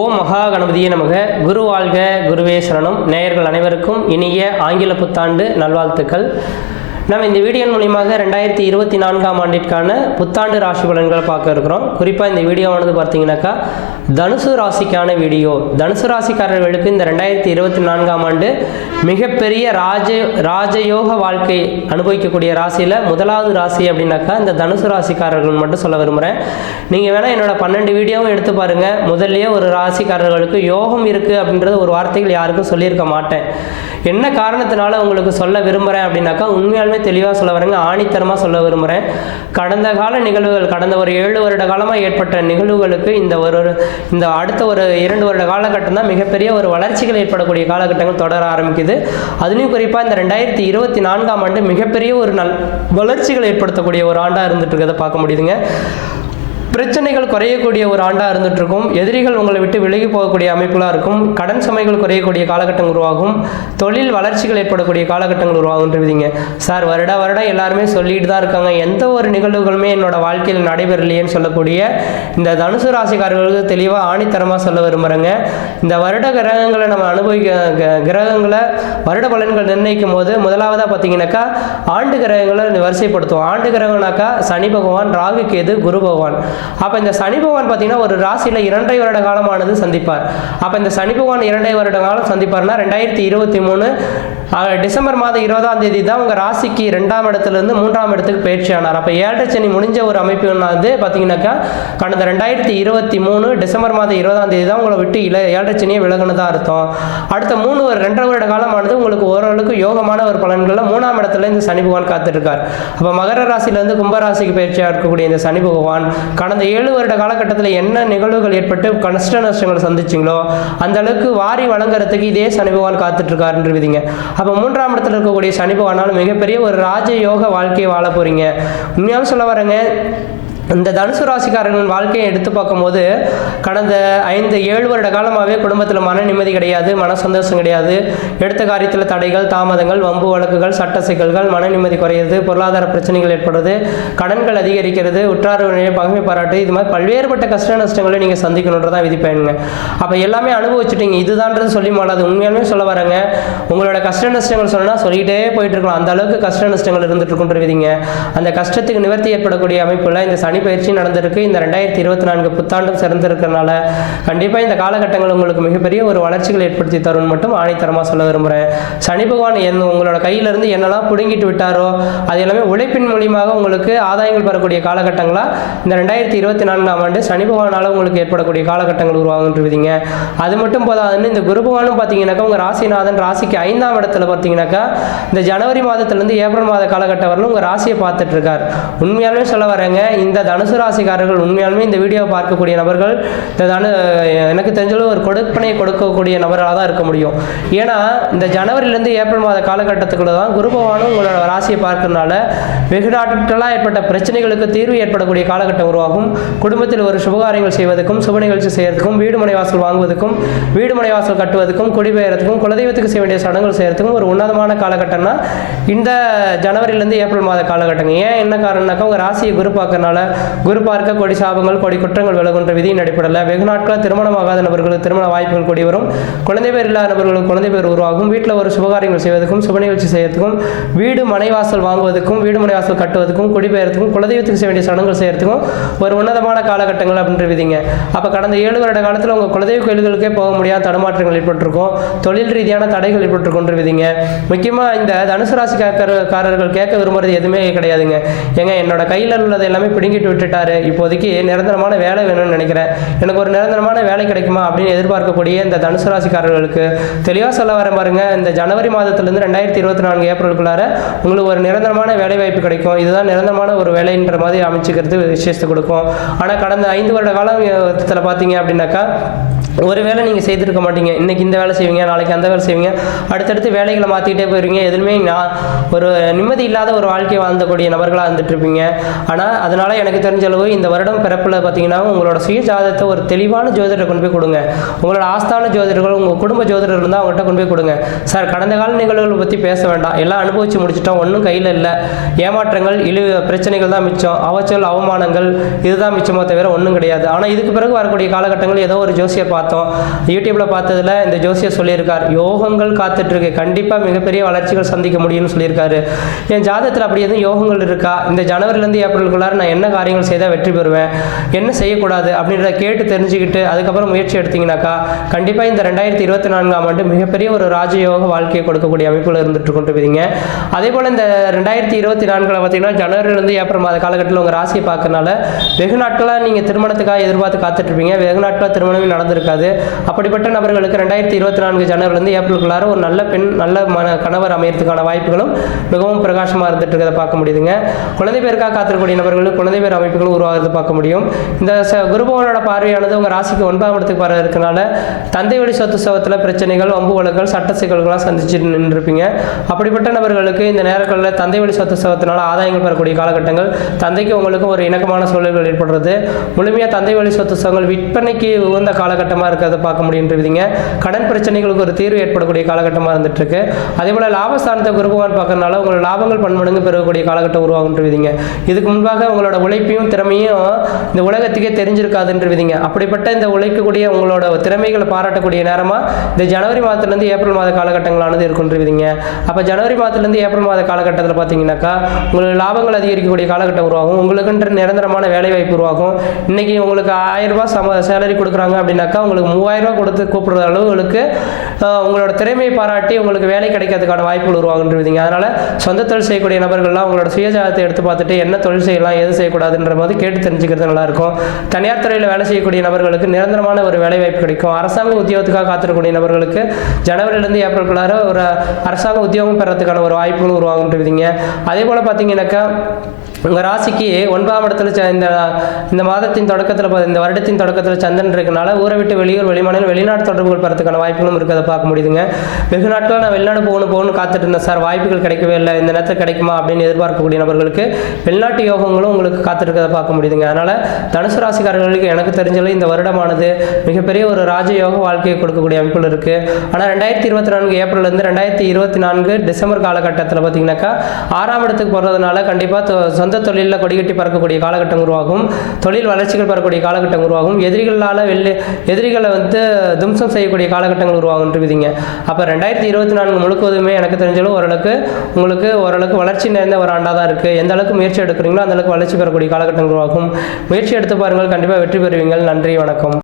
ஓம் மகா கணபதியே நமக குரு வாழ்க குருவே சரணம் நேயர்கள் அனைவருக்கும் இனிய ஆங்கில புத்தாண்டு நல்வாழ்த்துக்கள் நம்ம இந்த வீடியோ மூலியமாக ரெண்டாயிரத்தி இருபத்தி நான்காம் ஆண்டிற்கான புத்தாண்டு ராசி பலன்களை பார்க்க இருக்கிறோம் குறிப்பாக இந்த வீடியோவானது பார்த்தீங்கன்னாக்கா தனுசு ராசிக்கான வீடியோ தனுசு ராசிக்காரர்களுக்கு இந்த ரெண்டாயிரத்தி இருபத்தி நான்காம் ஆண்டு மிகப்பெரிய ராஜ ராஜயோக வாழ்க்கை அனுபவிக்கக்கூடிய ராசியில் முதலாவது ராசி அப்படின்னாக்கா இந்த தனுசு ராசிக்காரர்கள் மட்டும் சொல்ல விரும்புகிறேன் நீங்கள் வேணால் என்னோட பன்னெண்டு வீடியோவும் எடுத்து பாருங்கள் முதல்லையே ஒரு ராசிக்காரர்களுக்கு யோகம் இருக்குது அப்படின்றது ஒரு வார்த்தைகள் யாருக்கும் சொல்லியிருக்க மாட்டேன் என்ன காரணத்தினால உங்களுக்கு சொல்ல விரும்புகிறேன் அப்படின்னாக்கா உண்மையாலுமே தெளிவாக சொல்ல வரேங்க ஆணித்தரமாக சொல்ல விரும்புகிறேன் கடந்த கால நிகழ்வுகள் கடந்த ஒரு ஏழு வருட காலமாக ஏற்பட்ட நிகழ்வுகளுக்கு இந்த ஒரு இந்த அடுத்த ஒரு இரண்டு வருட காலகட்டம் தான் மிகப்பெரிய ஒரு வளர்ச்சிகள் ஏற்படக்கூடிய காலகட்டங்கள் தொடர ஆரம்பிக்குது அதுலேயும் குறிப்பாக இந்த ரெண்டாயிரத்தி இருபத்தி நான்காம் ஆண்டு மிகப்பெரிய ஒரு நல் வளர்ச்சிகள் ஏற்படுத்தக்கூடிய ஒரு ஆண்டாக இருந்துட்டு இருக்கிறத பார்க்க முடியுதுங்க பிரச்சனைகள் குறையக்கூடிய ஒரு ஆண்டாக இருக்கும் எதிரிகள் உங்களை விட்டு விலகி போகக்கூடிய அமைப்புகளாக இருக்கும் கடன் சுமைகள் குறையக்கூடிய காலகட்டம் உருவாகும் தொழில் வளர்ச்சிகள் ஏற்படக்கூடிய காலகட்டங்கள் உருவாகுன்றீங்க சார் வருட வருடம் எல்லாருமே சொல்லிட்டு தான் இருக்காங்க எந்த ஒரு நிகழ்வுகளுமே என்னோட வாழ்க்கையில் நடைபெறலையேன்னு சொல்லக்கூடிய இந்த தனுசு ராசிக்காரர்களுக்கு தெளிவாக ஆணித்தரமாக சொல்ல விரும்புகிறேங்க இந்த வருட கிரகங்களை நம்ம அனுபவிக்க கிரகங்களை வருட பலன்கள் நிர்ணயிக்கும் போது முதலாவதாக பார்த்தீங்கன்னாக்கா ஆண்டு கிரகங்களை வரிசைப்படுத்துவோம் ஆண்டு கிரகம்னாக்கா சனி பகவான் ராகு கேது குரு பகவான் அப்போ இந்த சனி பகவான் பார்த்தீங்கன்னா ஒரு ராசியில் இரண்டரை வருட காலமானது சந்திப்பார் அப்போ இந்த சனி பகவான் இரண்டரை வருட காலம் சந்திப்பார்னா ரெண்டாயிரத்தி இருபத்தி மூணு டிசம்பர் மாதம் இருபதாம் தேதி தான் உங்கள் ராசிக்கு ரெண்டாம் இடத்துலேருந்து மூன்றாம் இடத்துக்கு பயிற்சி ஆனார் அப்போ ஏழரை சனி முடிஞ்ச ஒரு அமைப்பு வந்து பார்த்தீங்கன்னாக்கா கடந்த ரெண்டாயிரத்தி இருபத்தி மூணு டிசம்பர் மாதம் இருபதாம் தேதி தான் உங்களை விட்டு இல ஏழரை சனியை விலகுனதாக அர்த்தம் அடுத்த மூணு ஒரு ரெண்டரை வருட காலமானது உங்களுக்கு ஓரளவுக்கு யோகமான ஒரு பலன்களில் மூணாம் இடத்துல இந்த சனி பகவான் காத்துட்ருக்கார் அப்போ மகர ராசியிலேருந்து கும்பராசிக்கு பயிற்சியாக இருக்கக்கூடிய இந்த சனி பகவான் கடந்த ஏழு வருட காலகட்டத்தில் என்ன நிகழ்வுகள் ஏற்பட்டு கஷ்ட நஷ்டங்கள் சந்திச்சிங்களோ அந்த அளவுக்கு வாரி வழங்குறதுக்கு இதே சனி பகவான் விதிங்க அப்போ மூன்றாம் இடத்துல இருக்கக்கூடிய சனி மிகப்பெரிய ஒரு ராஜயோக வாழ்க்கையை வாழ போகிறீங்க உண்மையாக சொல்ல வரேங்க இந்த தனுசு ராசிக்காரர்களின் வாழ்க்கையை எடுத்து பார்க்கும்போது கடந்த ஐந்து ஏழு வருட காலமாகவே குடும்பத்தில் மன நிம்மதி கிடையாது மன சந்தோஷம் கிடையாது எடுத்த காரியத்தில் தடைகள் தாமதங்கள் வம்பு வழக்குகள் சட்ட சிக்கல்கள் மன நிம்மதி குறையுது பொருளாதார பிரச்சனைகள் ஏற்படுறது கடன்கள் அதிகரிக்கிறது உற்றார் பகுமை பாராட்டு இது மாதிரி பல்வேறுபட்ட கஷ்ட நஷ்டங்களை நீங்கள் சந்திக்கணுன்றதான் விதிப்பேனுங்க அப்போ எல்லாமே அனுபவிச்சுட்டீங்க இதுதான்றது சொல்லி மாடாது உண்மையாலுமே சொல்ல வரேங்க உங்களோட கஷ்ட நஷ்டங்கள் சொன்னால் சொல்லிக்கிட்டே போயிட்டு இருக்கலாம் அந்த அளவுக்கு கஷ்ட நஷ்டங்கள் இருந்துட்டு விதிங்க அந்த கஷ்டத்துக்கு நிவர்த்தி ஏற்படக்கூடிய அமைப்பில் இந்த சனி பயிற்சி நடந்திருக்கு இந்த ரெண்டாயிரத்தி இருபத்தி நான்கு புத்தாண்டும் சிறந்திருக்கிறனால கண்டிப்பாக இந்த காலகட்டங்கள் உங்களுக்கு மிகப்பெரிய ஒரு வளர்ச்சிகளை ஏற்படுத்தி தரும்னு மட்டும் ஆணைத்தரமாக சொல்ல விரும்புகிறேன் சனி பகவான் என் உங்களோட கையிலிருந்து என்னெல்லாம் பிடுங்கிட்டு விட்டாரோ அது எல்லாமே உழைப்பின் மூலியமாக உங்களுக்கு ஆதாயங்கள் பெறக்கூடிய காலகட்டங்களாக இந்த ரெண்டாயிரத்தி இருபத்தி நான்காம் ஆண்டு சனி பகவானால் உங்களுக்கு ஏற்படக்கூடிய காலகட்டங்கள் உருவாகுன்றீங்க அது மட்டும் போதாதுன்னு இந்த குரு பகவானும் பார்த்தீங்கன்னாக்கா உங்கள் ராசிநாதன் ராசிக்கு ஐந்தாம் இடத்துல பார்த்தீங்கன்னாக்கா இந்த ஜனவரி மாதத்துலேருந்து ஏப்ரல் மாத காலகட்டம் வரலும் உங்கள் ராசியை பார்த்துட்டு இருக்கார் உண்மையாலுமே சொல்ல வரேங்க இந்த தனுசு ராசிக்காரர்கள் உண்மையாலுமே இந்த வீடியோ பார்க்கக்கூடிய நபர்கள் இந்த தனு எனக்கு தெரிஞ்சளவு ஒரு கொடுப்பனையை கொடுக்கக்கூடிய நபராக தான் இருக்க முடியும் ஏன்னா இந்த ஜனவரியிலேருந்து ஏப்ரல் மாத காலகட்டத்துக்குள்ள தான் குரு பகவானும் உங்களோட ராசியை பார்க்கறதுனால வெகு ஏற்பட்ட பிரச்சனைகளுக்கு தீர்வு ஏற்படக்கூடிய காலகட்டம் உருவாகும் குடும்பத்தில் ஒரு சுபகாரியங்கள் செய்வதற்கும் சுப நிகழ்ச்சி செய்கிறதுக்கும் வீடு மனைவாசல் வாங்குவதற்கும் வீடு மனைவாசல் கட்டுவதற்கும் குடிபெயர்த்துக்கும் குலதெய்வத்துக்கு செய்ய வேண்டிய சடங்குகள் செய்கிறதுக்கும் ஒரு உன்னதமான காலகட்டம்னா இந்த ஜனவரிலேருந்து ஏப்ரல் மாத காலகட்டம் ஏன் என்ன காரணம்னாக்கா உங்கள் ராசியை குரு பார்க்கறதுனால குரு பார்க்க கொடி சாபங்கள் கொடி குற்றங்கள் விலகுன்ற விதியின் அடிப்படையில் வெகு நாட்களில் திருமணமாகாத நபர்களுக்கு திருமண வாய்ப்புகள் கூடி வரும் குழந்தை பேர் இல்லாத நபர்களுக்கு குழந்தை பேர் உருவாகும் வீட்டில் ஒரு சுபகாரியங்கள் செய்வதற்கும் சுப நிகழ்ச்சி செய்யறதுக்கும் வீடு மனைவாசல் வாங்குவதற்கும் வீடு மனைவாசல் கட்டுவதற்கும் குடிபெயர்த்துக்கும் குலதெய்வத்துக்கு செய்ய வேண்டிய சடங்குகள் செய்யறதுக்கும் ஒரு உன்னதமான காலகட்டங்கள் அப்படின்ற விதிங்க அப்போ கடந்த ஏழு வருட காலத்தில் உங்கள் குலதெய்வ கோயில்களுக்கே போக முடியாத தடமாற்றங்கள் ஏற்பட்டிருக்கும் தொழில் ரீதியான தடைகள் ஏற்பட்டிருக்குன்ற விதிங்க முக்கியமாக இந்த தனுசு ராசிக்காரர்கள் கேட்க விரும்புறது எதுவுமே கிடையாதுங்க ஏங்க என்னோட கையில் உள்ளதை எல்லாமே பிடுங்கி வெளியிட்டு விட்டுட்டாரு இப்போதைக்கு நிரந்தரமான வேலை வேணும்னு நினைக்கிறேன் எனக்கு ஒரு நிரந்தரமான வேலை கிடைக்குமா அப்படின்னு எதிர்பார்க்கக்கூடிய இந்த தனுசு ராசிக்காரர்களுக்கு தெளிவாக சொல்ல வரேன் பாருங்க இந்த ஜனவரி மாதத்துலேருந்து ரெண்டாயிரத்தி இருபத்தி நான்கு ஏப்ரலுக்குள்ளார உங்களுக்கு ஒரு நிரந்தரமான வேலை வாய்ப்பு கிடைக்கும் இதுதான் நிரந்தரமான ஒரு வேலைன்ற மாதிரி அமைச்சுக்கிறது விசேஷத்தை கொடுக்கும் ஆனால் கடந்த ஐந்து வருட காலத்தில் பார்த்தீங்க அப்படின்னாக்கா ஒரு வேலை நீங்கள் செய்திருக்க மாட்டீங்க இன்றைக்கி இந்த வேலை செய்வீங்க நாளைக்கு அந்த வேலை செய்வீங்க அடுத்தடுத்து வேலைகளை மாற்றிக்கிட்டே போயிருவீங்க எதுவுமே நான் ஒரு நிம்மதி இல்லாத ஒரு வாழ்க்கையை வாழ்ந்தக்கூடிய நபர்களாக இருந்துட்டு இருப்பீங்க ஆனால் அதனால் எனக்கு எனக்கு தெரிஞ்ச அளவு இந்த வருடம் பிறப்பில் பார்த்தீங்கன்னா உங்களோட சுய ஜாதகத்தை ஒரு தெளிவான ஜோதிடரை கொண்டு போய் கொடுங்க உங்களோட ஆஸ்தான ஜோதிடர்கள் உங்கள் குடும்ப ஜோதிடர் இருந்தால் அவங்கள்ட்ட கொண்டு போய் கொடுங்க சார் கடந்த கால நிகழ்வுகளை பற்றி பேச வேண்டாம் எல்லாம் அனுபவிச்சு முடிச்சிட்டோம் ஒன்றும் கையில் இல்லை ஏமாற்றங்கள் இழு பிரச்சனைகள் தான் மிச்சம் அவச்சல் அவமானங்கள் இதுதான் மிச்சமோ தவிர ஒன்றும் கிடையாது ஆனால் இதுக்கு பிறகு வரக்கூடிய காலகட்டங்கள் ஏதோ ஒரு ஜோசியை பார்த்தோம் யூடியூப்பில் பார்த்ததில் இந்த ஜோசியர் சொல்லியிருக்கார் யோகங்கள் காத்துட்ருக்கு கண்டிப்பாக மிகப்பெரிய வளர்ச்சிகள் சந்திக்க முடியும்னு சொல்லியிருக்காரு என் ஜாதகத்தில் அப்படி எதுவும் யோகங்கள் இருக்கா இந்த ஜனவரிலேருந்து ஏப்ரலுக்குள்ளார நான் என்ன காரியங்கள் செய்தால் வெற்றி பெறுவேன் என்ன செய்யக்கூடாது அப்படின்றத கேட்டு தெரிஞ்சுக்கிட்டு அதுக்கப்புறம் முயற்சி எடுத்தீங்கன்னாக்கா கண்டிப்பாக இந்த ரெண்டாயிரத்தி இருபத்தி நான்காம் ஆண்டு மிகப்பெரிய ஒரு ராஜயோக வாழ்க்கையை கொடுக்கக்கூடிய அமைப்பில் இருந்துட்டு கொண்டு போவீங்க அதே போல் இந்த ரெண்டாயிரத்தி இருபத்தி நான்கில் பார்த்தீங்கன்னா ஜனவரிலேருந்து ஏப்ரல் மாத காலகட்டத்தில் உங்கள் ராசியை பார்க்கறனால வெகு நாட்களாக நீங்கள் திருமணத்துக்காக எதிர்பார்த்து காத்துட்ருப்பீங்க வெகு நாட்களாக திருமணமே நடந்திருக்காது அப்படிப்பட்ட நபர்களுக்கு ரெண்டாயிரத்தி இருபத்தி நான்கு ஜனவரிலேருந்து ஏப்ரலுக்குள்ளார ஒரு நல்ல பெண் நல்ல மன கணவர் அமையறதுக்கான வாய்ப்புகளும் மிகவும் பிரகாசமாக இருந்துட்டு இருக்கிறத பார்க்க முடியுதுங்க குழந்தை பேருக்காக காத்திருக்கக்கூடிய நபர்களுக்கு குழந்தை பேர் பல்வேறு அமைப்புகள் உருவாகிறது பார்க்க முடியும் இந்த குருபவனோட பார்வையானது உங்கள் ராசிக்கு ஒன்பதாம் இடத்துக்கு வர இருக்கனால தந்தை வழி சொத்து சவத்தில் பிரச்சனைகள் வம்பு வழக்குகள் சட்ட சிக்கல்களாக சந்திச்சுட்டு நின்றுருப்பீங்க அப்படிப்பட்ட நபர்களுக்கு இந்த நேரங்களில் தந்தை வழி சொத்து சுகத்தினால ஆதாயங்கள் பெறக்கூடிய காலகட்டங்கள் தந்தைக்கு உங்களுக்கு ஒரு இணக்கமான சூழல்கள் ஏற்படுறது முழுமையாக தந்தை வழி சொத்து சவங்கள் விற்பனைக்கு உகந்த காலகட்டமாக இருக்கிறத பார்க்க முடியுன்றீங்க கடன் பிரச்சனைகளுக்கு ஒரு தீர்வு ஏற்படக்கூடிய காலகட்டமாக இருந்துட்டுருக்கு அதே போல் லாபஸ்தானத்தை குருபவான் பார்க்கறதுனால உங்களோட லாபங்கள் பன்மடங்கு பெறக்கூடிய காலகட்டம் உருவாகுன்றீங்க இதுக்கு முன்பாக உங்களோட உழைப்பு படிப்பையும் திறமையும் இந்த உலகத்துக்கே விதிங்க அப்படிப்பட்ட இந்த உழைக்கக்கூடிய உங்களோட திறமைகளை பாராட்டக்கூடிய நேரமாக இந்த ஜனவரி மாதத்துலேருந்து ஏப்ரல் மாத காலகட்டங்களானது விதிங்க அப்போ ஜனவரி மாதத்துலேருந்து ஏப்ரல் மாத காலகட்டத்தில் பார்த்தீங்கன்னாக்கா உங்களுக்கு லாபங்கள் அதிகரிக்கக்கூடிய காலகட்டம் உருவாகும் உங்களுக்குன்ற நிரந்தரமான வேலைவாய்ப்பு உருவாகும் இன்றைக்கி உங்களுக்கு ஆயிரரூபா சம சேலரி கொடுக்குறாங்க அப்படின்னாக்கா உங்களுக்கு மூவாயிரரூபா கொடுத்து கூப்பிடுற அளவுகளுக்கு உங்களோட திறமையை பாராட்டி உங்களுக்கு வேலை கிடைக்கிறதுக்கான வாய்ப்புகள் விதிங்க அதனால் சொந்த தொழில் செய்யக்கூடிய நபர்கள்லாம் உங்களோட சுயஜாதத்தை எடுத்து பார்த்துட்டு என்ன தொழில் செய்யலாம் எது செய்யக்கூடாது இருக்கக்கூடாதுன்ற போது கேட்டு தெரிஞ்சுக்கிறது நல்லாயிருக்கும் தனியார் துறையில் வேலை செய்யக்கூடிய நபர்களுக்கு நிரந்தரமான ஒரு வேலை வாய்ப்பு கிடைக்கும் அரசாங்க உத்தியோகத்துக்காக காத்திருக்கக்கூடிய நபர்களுக்கு ஜனவரியிலிருந்து ஏப்ரலுக்குள்ளார ஒரு அரசாங்க உத்தியோகம் பெறத்துக்கான ஒரு வாய்ப்புகள் உருவாகுன்றீங்க அதே போல் பார்த்தீங்கன்னாக்கா உங்கள் ராசிக்கு ஒன்பதாம் இடத்துல இந்த இந்த மாதத்தின் தொடக்கத்தில் இந்த வருடத்தின் தொடக்கத்தில் சந்திரன் இருக்கனால ஊரை விட்டு வெளியூர் வெளிமாநில வெளிநாட்டு தொடர்புகள் பெறத்துக்கான வாய்ப்புகளும் இருக்கிறத பார்க்க முடியுதுங்க வெகு நாட்களாக நான் வெளிநாடு போகணும் போகணும்னு காத்துட்டு இருந்தேன் சார் வாய்ப்புகள் கிடைக்கவே இல்லை இந்த நேரத்தில் கிடைக்குமா அப்படின்னு எதிர்பார்க்கக்கூடிய நபர்களுக்கு வெளிநாட்டு யோகங்களும் உங்களுக்கு காத்திருக்கிறத பார்க்க முடியுதுங்க அதனால் தனுசு ராசிக்காரர்களுக்கு எனக்கு தெரிஞ்சல இந்த வருடமானது மிகப்பெரிய ஒரு ராஜயோக வாழ்க்கையை கொடுக்கக்கூடிய அமைப்பில் இருக்குது ஆனால் ரெண்டாயிரத்தி இருபத்தி நான்கு ஏப்ரல்லேருந்து ரெண்டாயிரத்தி இருபத்தி நான்கு டிசம்பர் காலகட்டத்தில் பார்த்தீங்கன்னாக்கா ஆறாம் இடத்துக்கு போகிறதுனால கண்டிப்பாக சொந்த தொழிலில் கொடிகட்டி பறக்கக்கூடிய காலகட்டம் உருவாகும் தொழில் வளர்ச்சிகள் பெறக்கூடிய காலகட்டம் உருவாகும் எதிரிகளால் வெளி எதிரிகளை வந்து தும்சம் செய்யக்கூடிய காலகட்டங்கள் உருவாகுன்றிருக்குதுங்க அப்போ ரெண்டாயிரத்தி இருபத்தி நான்கு முழுக்குவதுமே எனக்கு தெரிஞ்சாலும் ஓரளவுக்கு உங்களுக்கு ஓரளவுக்கு வளர்ச்சி நிறைந்த ஒரு ஆண்டாக தான் இருக்குது எந்த அளவுக்கு முயற்சி எடுக்கிறீங்களோ அந்தளவுக்கு வளர்ச்சி பெறக்கூடிய காலகட்டங்களாகும் முயற்சி எடுத்து பாருங்கள் கண்டிப்பாக வெற்றி பெறுவீங்கள் நன்றி வணக்கம்